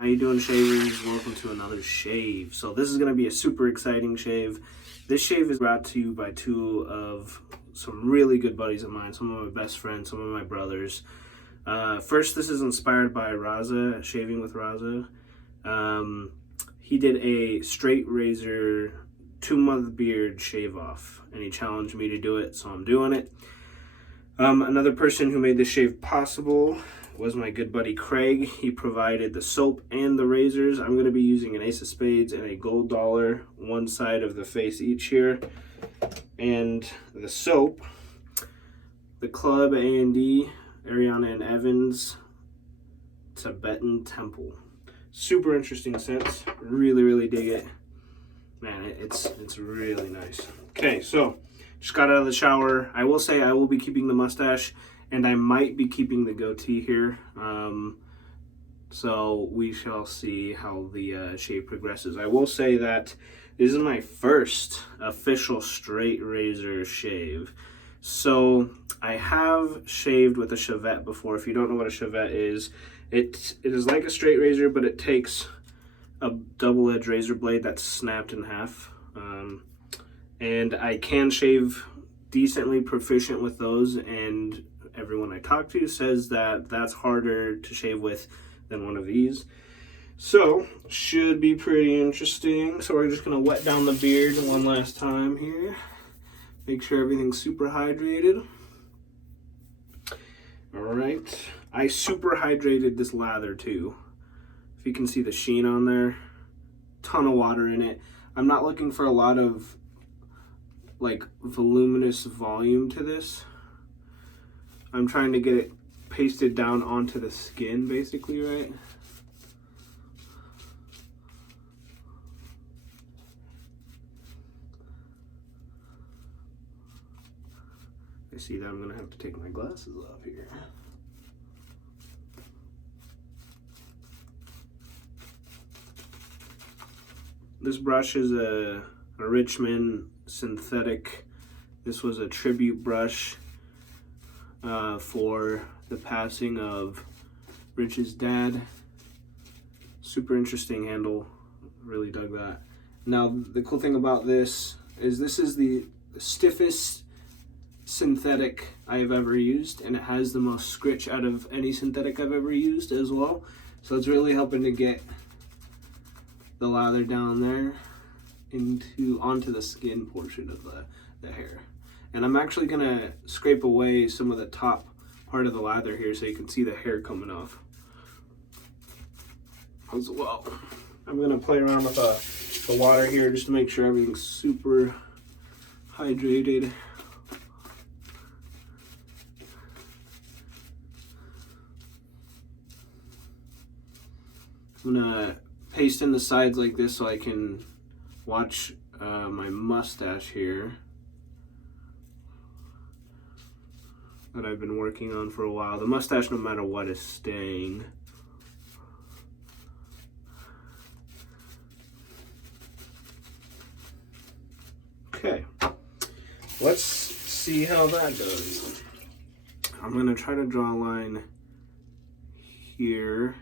How you doing, shavers? Welcome to another shave. So this is going to be a super exciting shave. This shave is brought to you by two of some really good buddies of mine, some of my best friends, some of my brothers. First, this is inspired by Raza, Shaving with Raza. He did a straight razor 2-month beard shave off, and he challenged me to do it, so I'm doing it. Another person who made this shave possible was my good buddy Craig. He provided the soap and the razors. I'm going to be using an ace of spades and a gold dollar, one side of the face each here. And the soap, the Club A&D, Ariana and Evans, Tibetan Temple. Super interesting scents. Really dig it. Man, it's really nice. Okay, so just got out of the shower. I will say I will be keeping the mustache, and I might be keeping the goatee here. So we shall see how the shave progresses. I will say that this is my first official straight razor shave. So I have shaved with a shavette before. If you don't know what a shavette is, it is like a straight razor, but it takes a double-edged razor blade that's snapped in half. And I can shave decently proficient with those, and everyone I talk to says that that's harder to shave with than one of these. So, should be pretty interesting. So we're just gonna wet down the beard one last time here. Make sure everything's super hydrated. All right, I super hydrated this lather too. If you can see the sheen on there, ton of water in it. I'm not looking for a lot of like voluminous volume to this. I'm trying to get it pasted down onto the skin basically, right? I see that I'm gonna have to take my glasses off here. This brush is a Richmond synthetic. This was a tribute brush for the passing of Rich's dad. Super interesting handle. Really dug that. Now the cool thing about this is the stiffest synthetic I have ever used, and it has the most scritch out of any synthetic I've ever used as well. So it's really helping to get the lather down there onto the skin portion of the hair. And I'm actually gonna scrape away some of the top part of the lather here so you can see the hair coming off as well. I'm gonna play around with the water here just to make sure everything's super hydrated. I'm gonna paste in the sides like this so I can watch my mustache here that I've been working on for a while. The mustache, no matter what, is staying. Okay, let's see how that goes. I'm gonna try to draw a line here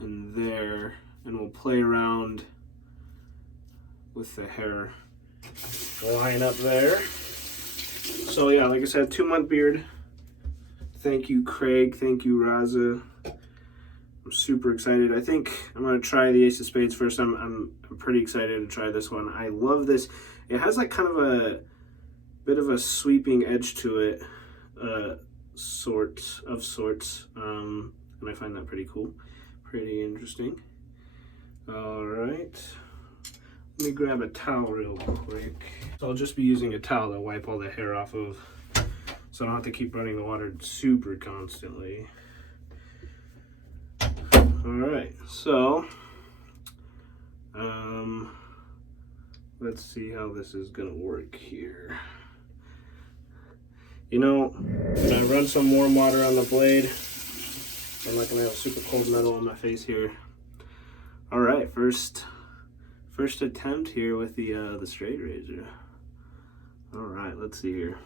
and there, and we'll play around with the hair line up there. So yeah, like I said, 2-month beard. Thank you, Craig. Thank you, Raza. I'm super excited. I think I'm gonna try the ace of spades first. I'm pretty excited to try this one. I love this. It has like kind of a bit of a sweeping edge to it, sorts, and I find that pretty cool. Pretty interesting. All right, let me grab a towel real quick. So I'll just be using a towel to wipe all the hair off of, so I don't have to keep running the water super constantly. All right, so let's see how this is gonna work here. You know, when I run some warm water on the blade, I'm not gonna have super cold metal on my face here. All right, first attempt here with the straight razor. All right, let's see here.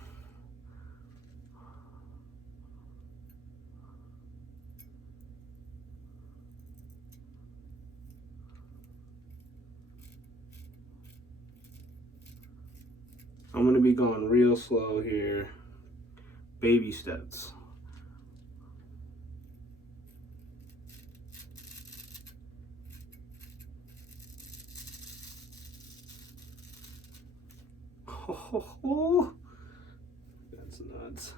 I'm going to be going real slow here. Baby steps. Oh, that's nuts.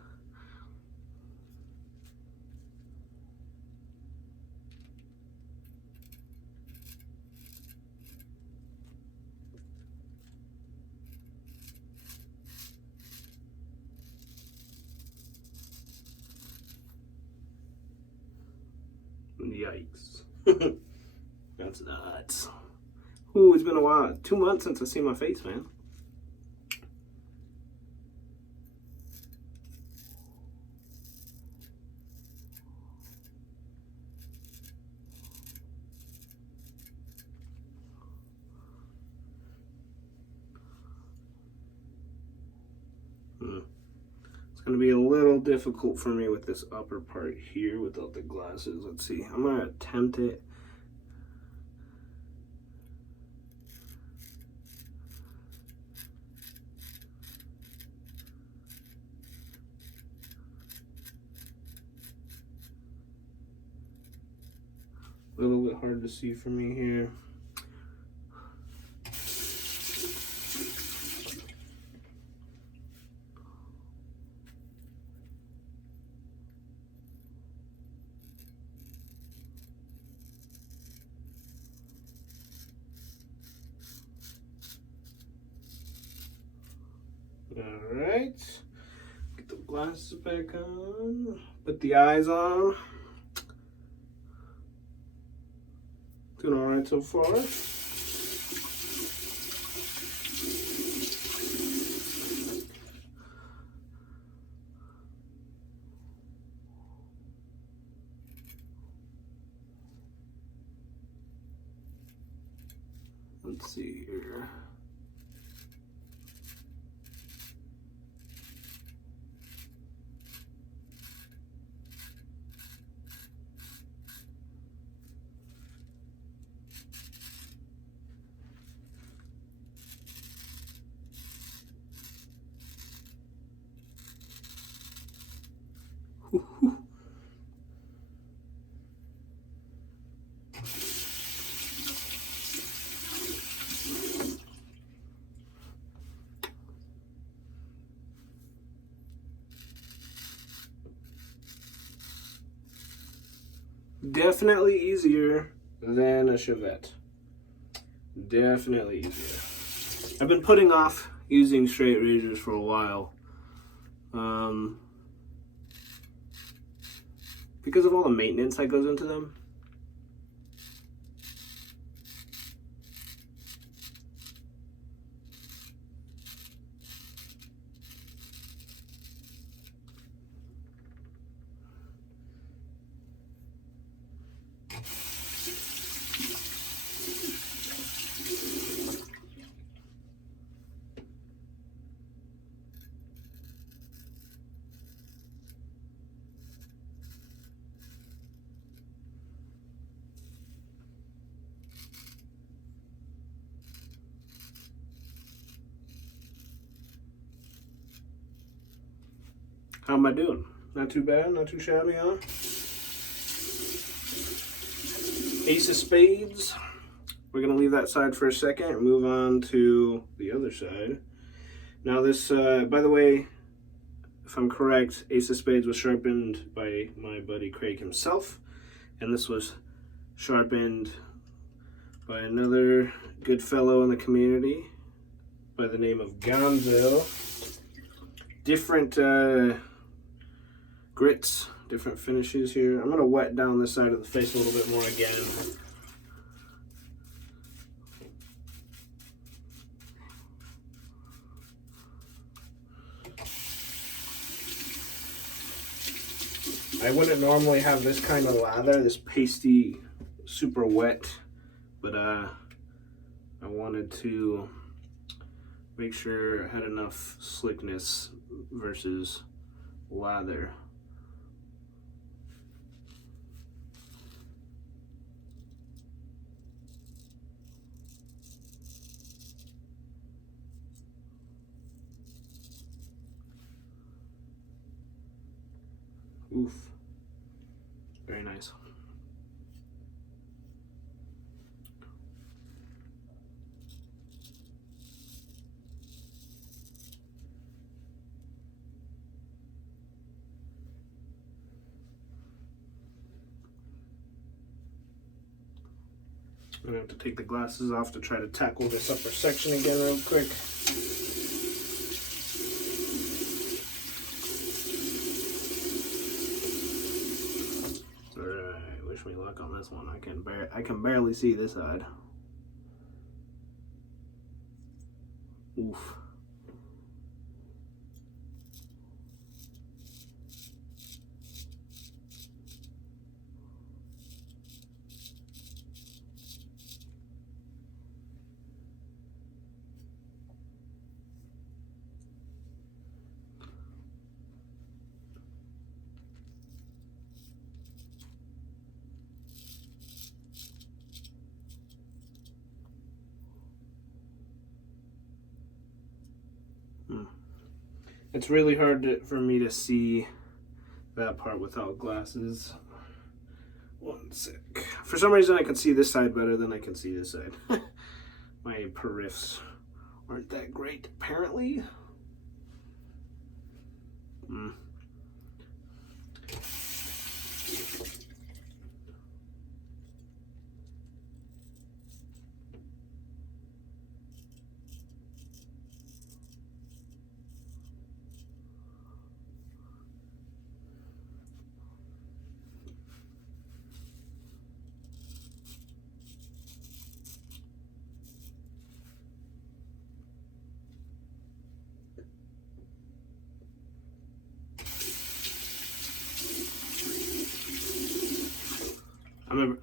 Yikes. That's nuts. Ooh, it's been a while. 2 months since I see my face, man. It's going to be a little difficult for me with this upper part here without the glasses. Let's see. I'm going to attempt it. A little bit hard to see for me here. All right, get the glasses back on, put the eyes on. Doing all right so far. Let's see here. Definitely easier than a Chevette. Definitely easier. I've been putting off using straight razors for a while. Because of all the maintenance that goes into them. How am I doing? Not too bad, not too shabby, huh? Ace of Spades. We're going to leave that side for a second and move on to the other side. Now this, by the way, if I'm correct, Ace of Spades was sharpened by my buddy Craig himself. And this was sharpened by another good fellow in the community by the name of Gonzo. Different grits, different finishes here. I'm going to wet down this side of the face a little bit more again. I wouldn't normally have this kind of lather, this pasty, super wet, but I wanted to make sure I had enough slickness versus lather. Oof. Very nice. I'm gonna have to take the glasses off to try to tackle this upper section again real quick. Alright, wish me luck on this one. I can barely see this side. Oof. It's really hard for me to see that part without glasses. One sec. For some reason, I can see this side better than I can see this side. My periffs aren't that great, apparently.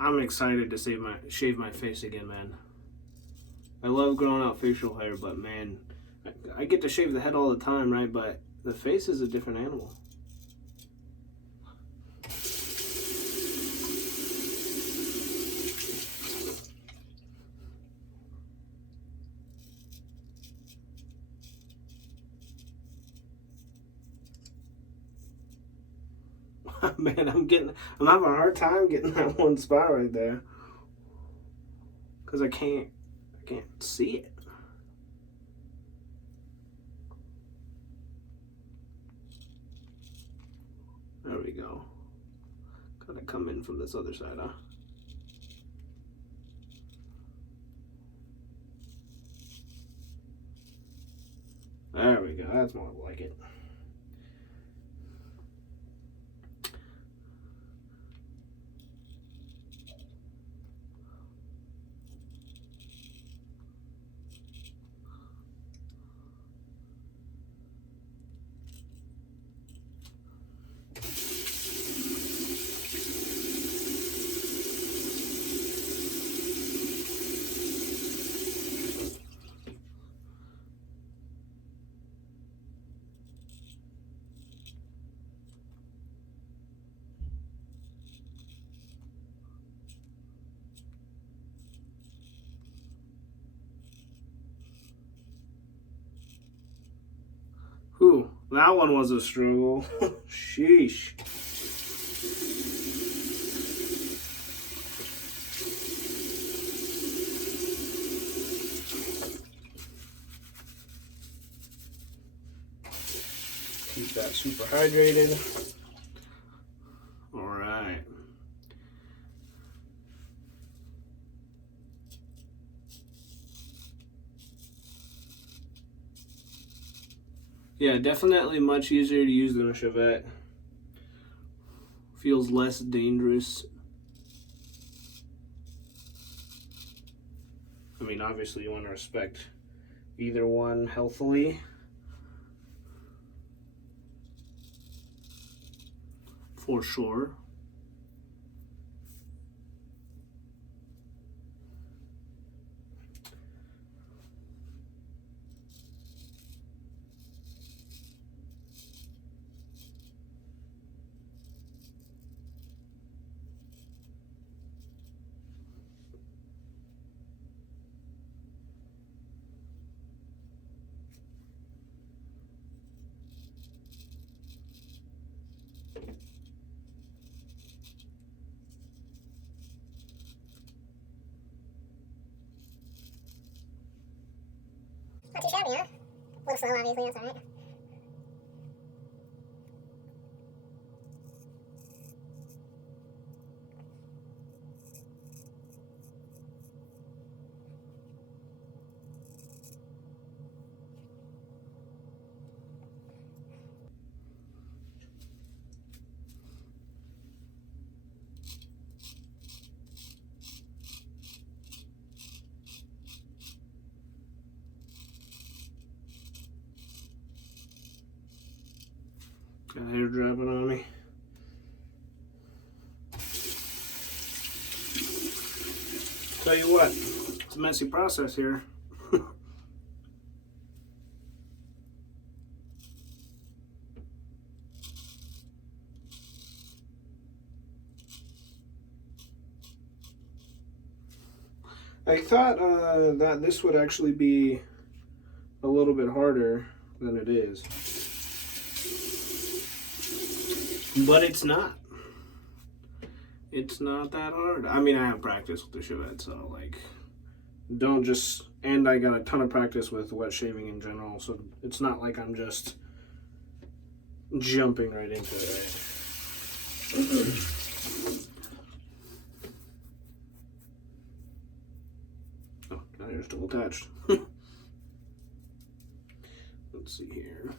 I'm excited to shave my face again, man. I love growing out facial hair, but man, I get to shave the head all the time, right? But the face is a different animal. Man, I'm having a hard time getting that one spot right there. Cause I can't see it. There we go. Gotta come in from this other side, huh? There we go. That's more like it. Whew, that one was a struggle. Sheesh. Keep that super hydrated. All right. Yeah, definitely much easier to use than a Chevette. Feels less dangerous. I mean, obviously you want to respect either one healthily. For sure. Not too shabby, huh? A little slow, obviously, that's alright. Got hair dropping on me. Tell you what, it's a messy process here. I thought that this would actually be a little bit harder than it is, but it's not. It's not that hard. I mean, I have practice with the Chevette, so like, don't just. And I got a ton of practice with wet shaving in general, so it's not like I'm just jumping right into it. Right? Oh, now you're still attached. Let's see here.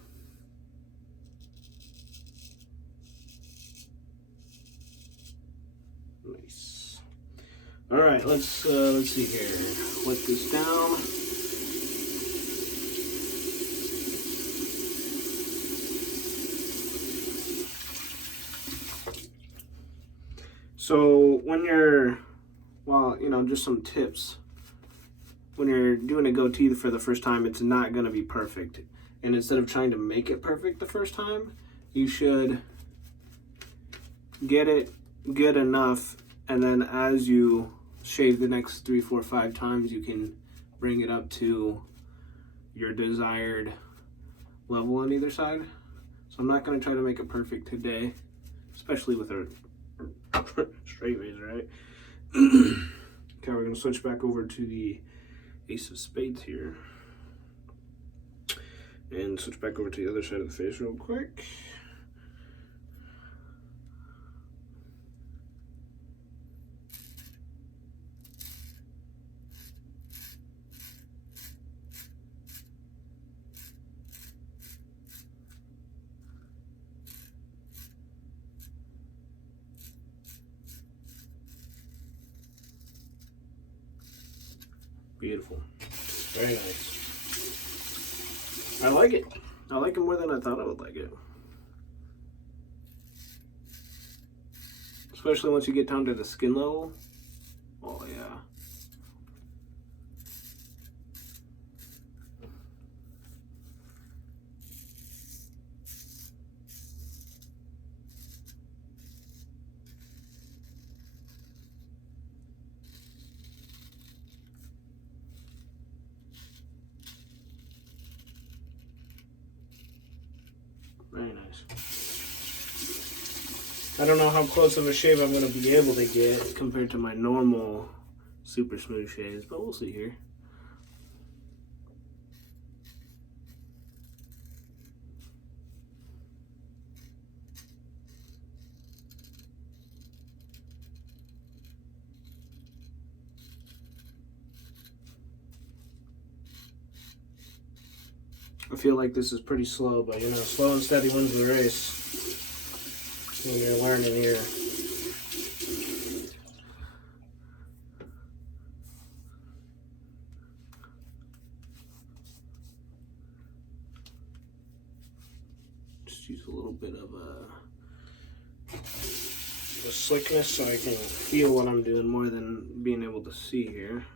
Nice. All right, let's see here. Let this down. So when you're, well, you know, just some tips. When you're doing a goatee for the first time, it's not going to be perfect. And instead of trying to make it perfect the first time, you should get it good enough, and then as you shave the next 3, 4, 5 times, you can bring it up to your desired level on either side. So I'm not going to try to make it perfect today, especially with a straight razor, right? Okay, we're going to switch back over to the Ace of Spades here. And switch back over to the other side of the face real quick. Beautiful. Very nice. I like it. I like it more than I thought I would like it. Especially once you get down to the skin level. Oh yeah. Very nice. I don't know how close of a shave I'm going to be able to get compared to my normal super smooth shaves, but we'll see here. I feel like this is pretty slow, but you know, slow and steady wins the race when you're learning here. Just use a little bit of a slickness so I can feel what I'm doing more than being able to see here.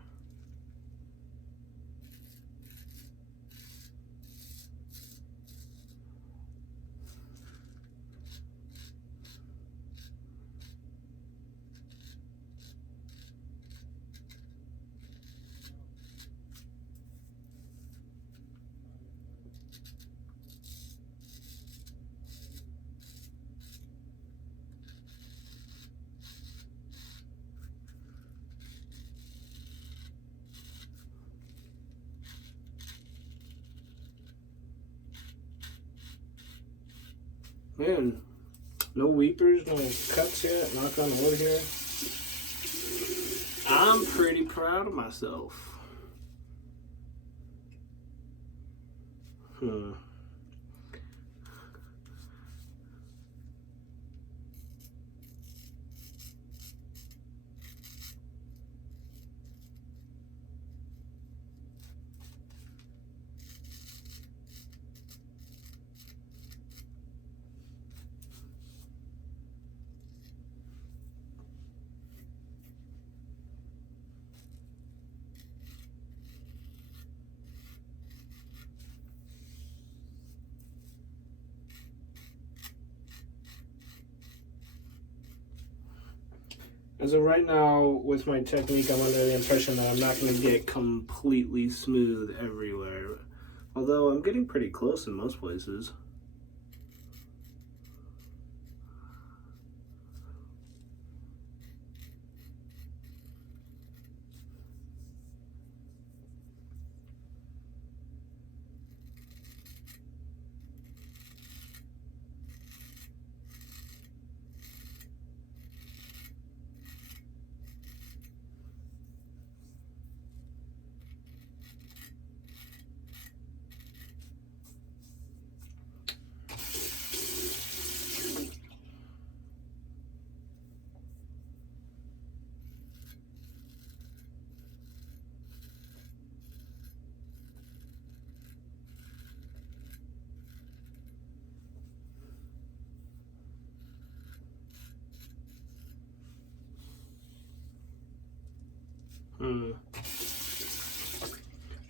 Man, no weepers, no cuts yet. Knock on wood here. I'm pretty proud of myself. As of right now, with my technique, I'm under the impression that I'm not going to get completely smooth everywhere. Although I'm getting pretty close in most places.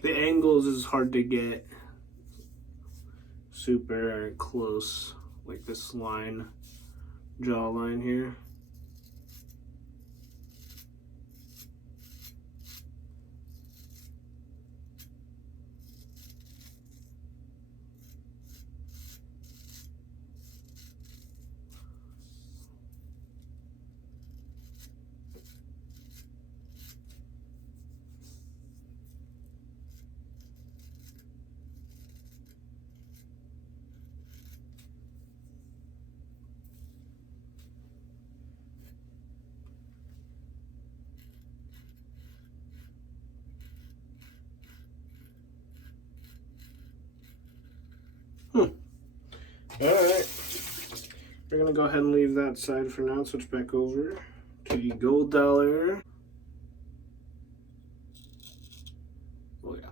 The angles is hard to get super close, like this line, jawline here. Alright, we're going to go ahead and leave that side for now and switch back over to the gold dollar. Oh yeah.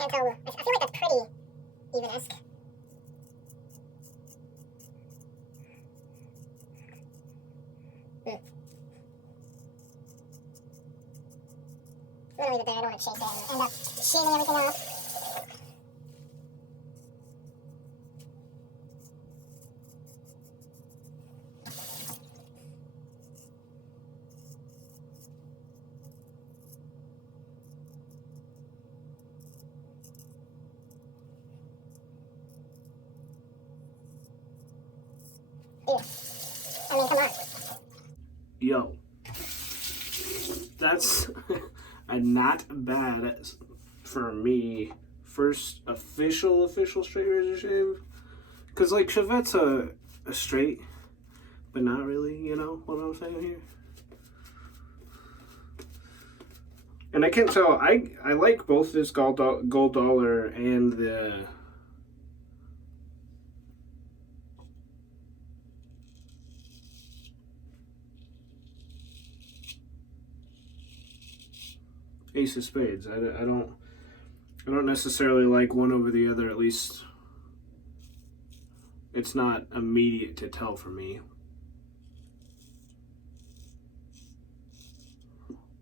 Can't tell. I feel like that's pretty even-esque. I'm gonna leave it there. I don't want to chase it and end up shaving everything off. I mean, come on. Yo, that's not bad for me. First official straight razor shave. Because, like, Chevette's a straight, but not really, you know what I'm saying here? And I can't tell, I like both this gold dollar and the Ace of Spades. I I don't necessarily like one over the other, at least it's not immediate to tell for me.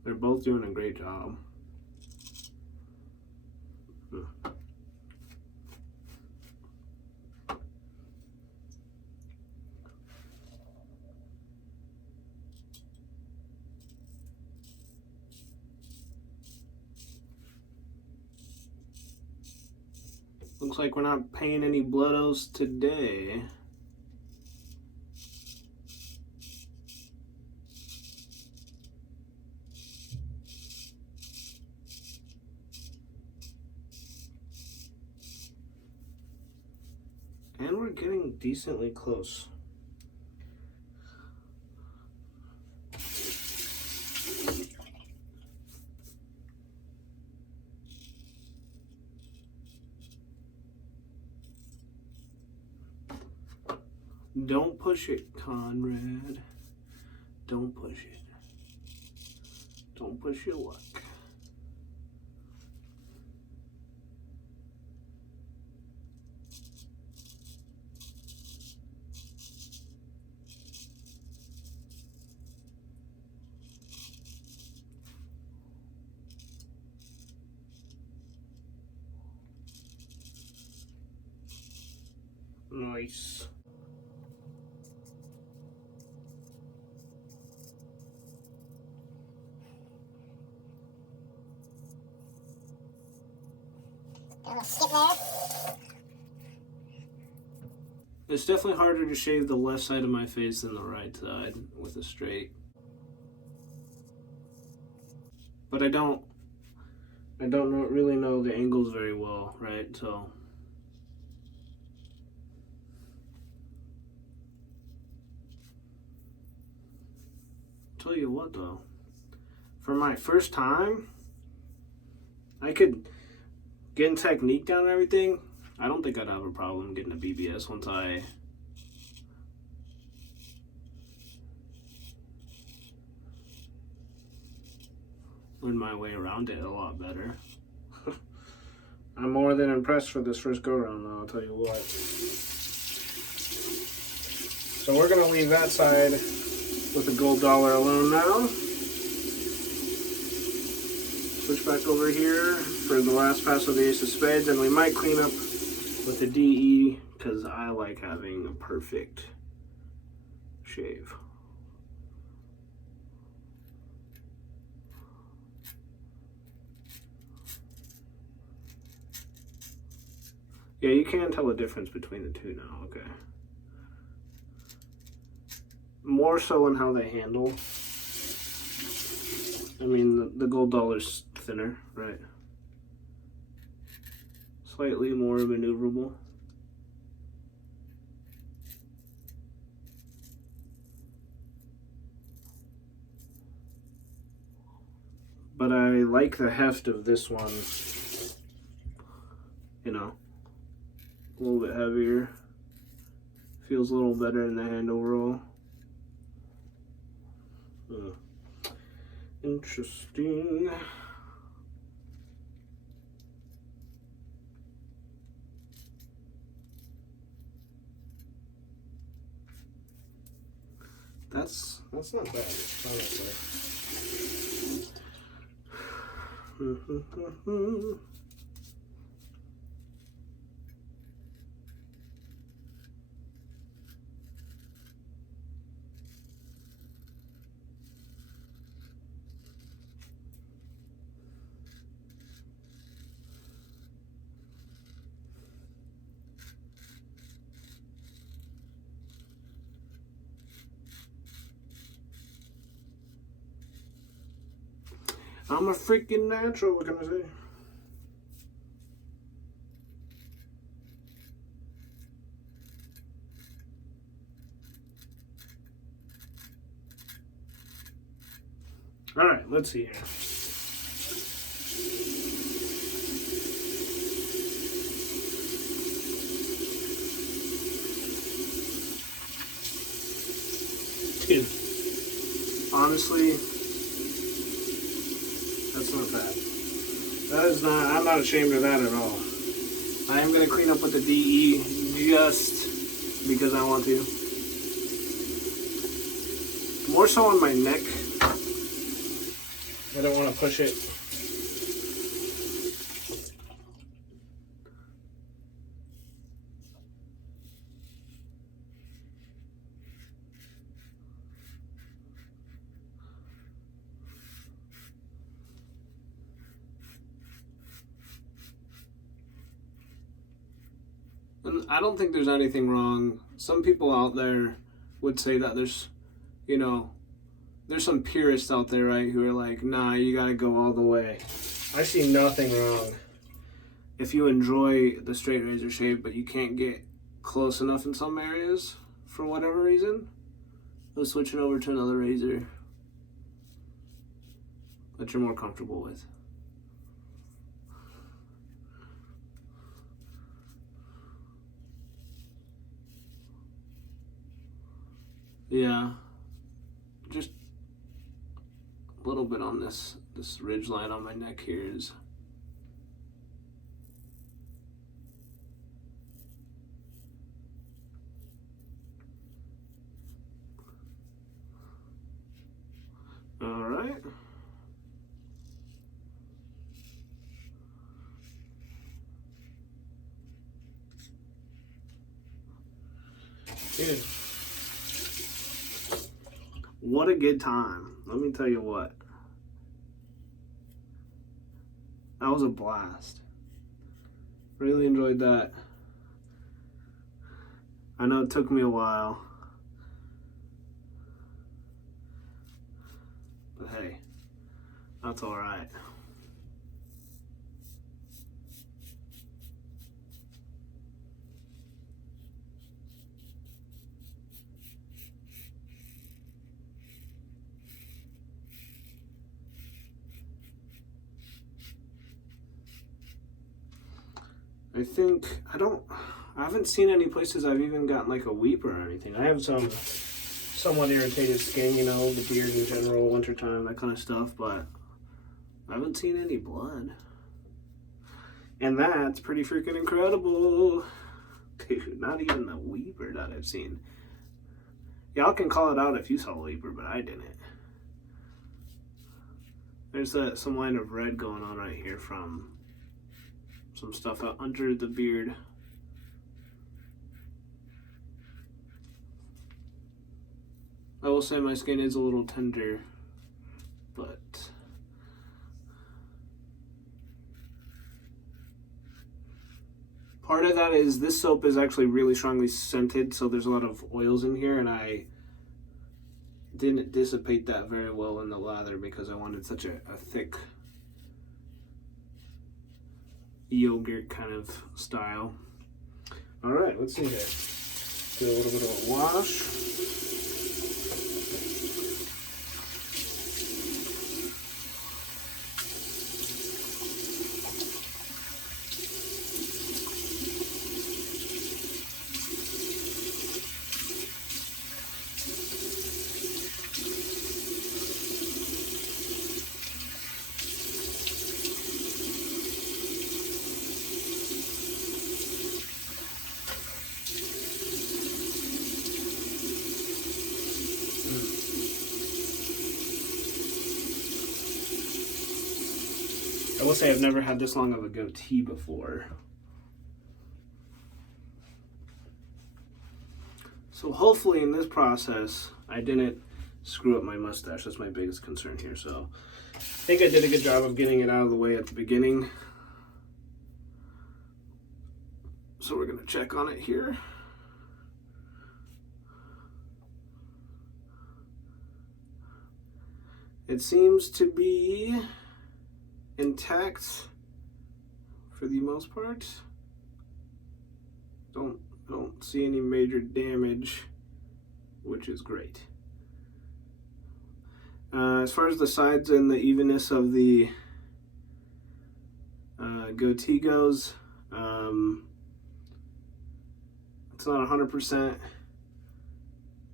They're both doing a great job. Looks like we're not paying any blood oaths today. And we're getting decently close. Don't push it, Conrad. Don't push it. Don't push your luck. Nice. A little skip there. It's definitely harder to shave the left side of my face than the right side with a straight. But I don't really know the angles very well, right? So tell you what though, for my first time, I could getting technique down and everything. I don't think I'd have a problem getting a BBS once I learn my way around it a lot better. I'm more than impressed for this first go around though, I'll tell you what. So we're gonna leave that side with the gold dollar alone now. Switch back over here for the last pass of the ace of spades, and we might clean up with the DE because I like having a perfect shave. Yeah, you can tell the difference between the two now, okay. More so in how they handle. I mean, the gold dollar's thinner, right? Slightly more maneuverable. But I like the heft of this one, you know, a little bit heavier. Feels a little better in the hand overall. Interesting. That's not bad, honestly. I'm a freaking natural, what can I say? All right, let's see here. Dude, honestly, that's not bad. That is not, I'm not ashamed of that at all. I am going to clean up with the DE just because I want to. More so on my neck. I don't want to push it. And I don't think there's anything wrong. Some people out there would say that there's, you know, there's some purists out there, right, who are like, nah, you gotta go all the way. I see nothing wrong. If you enjoy the straight razor shave, but you can't get close enough in some areas for whatever reason, go switching over to another razor that you're more comfortable with. Yeah, just a little bit on this ridge line on my neck here is. All right. Dude, what a good time. Let me tell you what. That was a blast. Really enjoyed that. I know it took me a while. But hey, that's all right. I haven't seen any places I've even gotten like a weeper or anything. I have some somewhat irritated skin, you know, the beard in general, wintertime, that kind of stuff, but I haven't seen any blood. And that's pretty freaking incredible. Dude, not even the weeper that I've seen. Y'all can call it out if you saw a weeper, but I didn't. There's some line of red going on right here from some stuff out under the beard. I will say my skin is a little tender, but part of that is this soap is actually really strongly scented, so there's a lot of oils in here, and I didn't dissipate that very well in the lather because I wanted such a thick yogurt kind of style. All right, let's see here. Do a little bit of a wash. I will say I've never had this long of a goatee before. So hopefully in this process, I didn't screw up my mustache. That's my biggest concern here. So I think I did a good job of getting it out of the way at the beginning. So we're gonna check on it here. It seems to be intact for the most part. Don't see any major damage, which is great. As far as the sides and the evenness of the goatee goes, it's not 100%,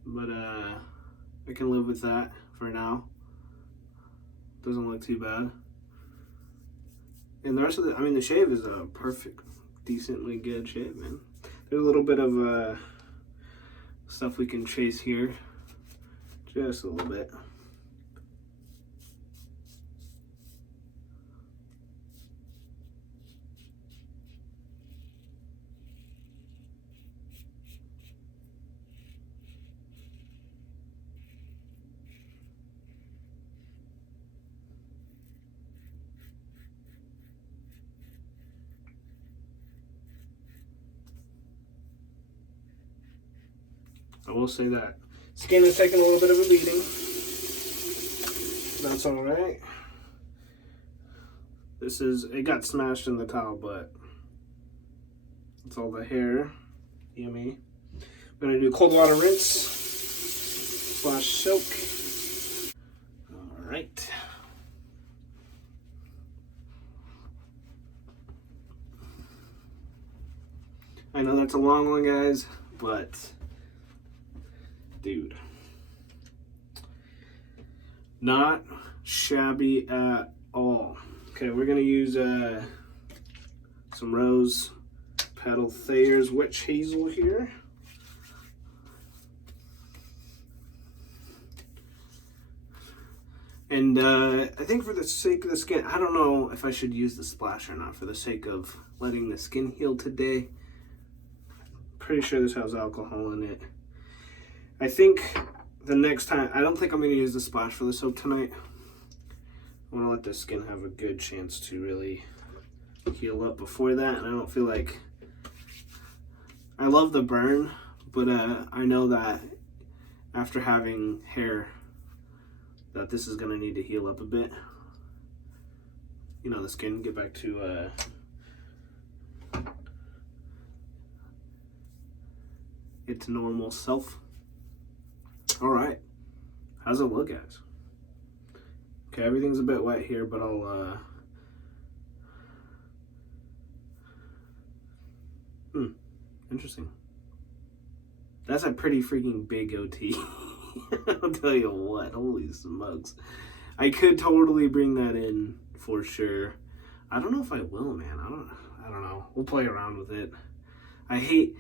but I can live with that for now. Doesn't look too bad. And the rest of the shave is a perfect, decently good shave, man. There's a little bit of stuff we can chase here, just a little bit. I will say that skin is taking a little bit of a beating. That's all right. It got smashed in the towel, but it's all the hair. Yummy. I'm gonna do cold water rinse / soak. All right. I know that's a long one, guys, but dude, not shabby at all. Okay, we're gonna use some Rose Petal Thayer's Witch Hazel here. And I think for the sake of the skin, I don't know if I should use the splash or not for the sake of letting the skin heal today. Pretty sure this has alcohol in it. I think the next time, I don't think I'm going to use the splash for the soap tonight. I want to let the skin have a good chance to really heal up before that. And I don't feel like, I love the burn, but I know that after having hair, that this is going to need to heal up a bit. You know, the skin, get back to its normal self. All right, how's it look, guys? Okay, everything's a bit wet here, but I'll interesting. That's a pretty freaking big OT. I'll tell you what, holy smokes. I could totally bring that in for sure. I don't know if I will, man. I don't know. We'll play around with it. I hate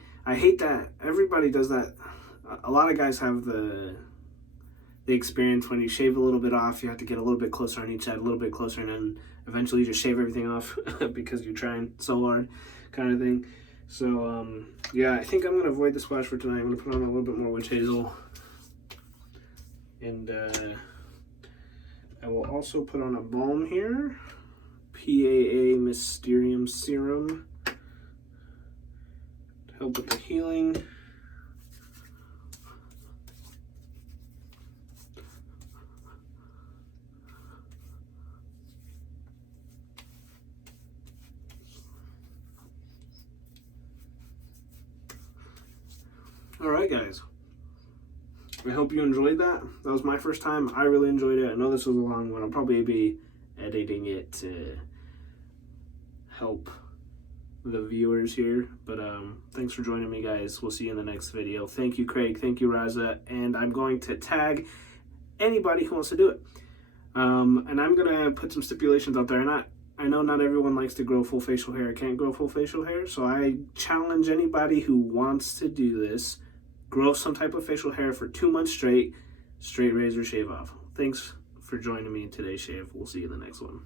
that everybody does that. A lot of guys have the experience when you shave a little bit off, you have to get a little bit closer on each side, a little bit closer, and then eventually you just shave everything off because you're trying so hard, kind of thing. So yeah, I think I'm gonna avoid the splash for tonight. I'm gonna put on a little bit more witch hazel, and I will also put on a balm here, PAA Mysterium Serum, to help with the healing. All right, guys. I hope you enjoyed that. That was my first time. I really enjoyed it. I know this was a long one. I'll probably be editing it to help the viewers here. But thanks for joining me, guys. We'll see you in the next video. Thank you, Craig. Thank you, Raza. And I'm going to tag anybody who wants to do it. And I'm going to put some stipulations out there. And I know not everyone likes to grow full facial hair. I can't grow full facial hair. So I challenge anybody who wants to do this. Grow some type of facial hair for 2 months straight razor shave off. Thanks for joining me in today's shave. We'll see you in the next one.